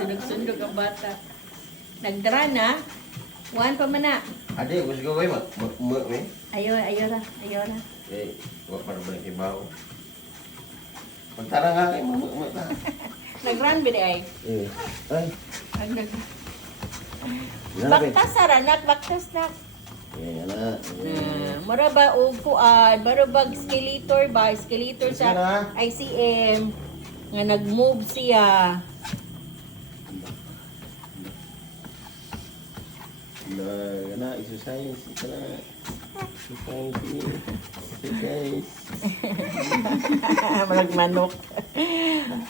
Sunog-sunog ang bata. Nagdara na. One pa man na. Ade, gusto ko kayo Ayaw na. Eh, wala pa naman ibaw. Magtara nga kayo, ta. Nag-run ba di ay? Ay. Baktas aranak, baktas na. Yan na. Mara ba og kuan, mara ba escalator ba? Escalator sa ICM nga nag-move siya. Na, exercise. Ito na. Exercise. Malag manok.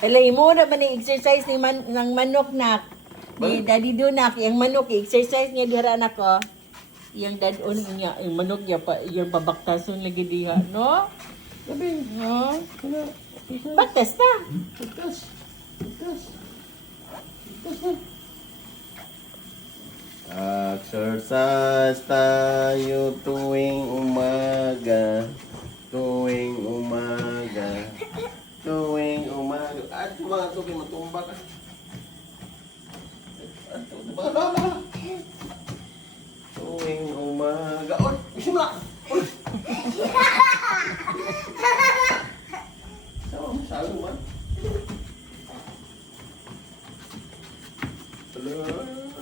Alay mo na ba ni exercise ng manok nak? Ni Daddy Dunak, yung manok, exercise niya dira anak ko. Yung dadon niya, yung manok niya pa, yung babaktason lagi diha, no? Sabi, No? Baktas na. Tutas. Exercise tayo tuwing umaga. At mga tuwing matumba ka. Tuwing umaga. Oy! Isimla! Oy!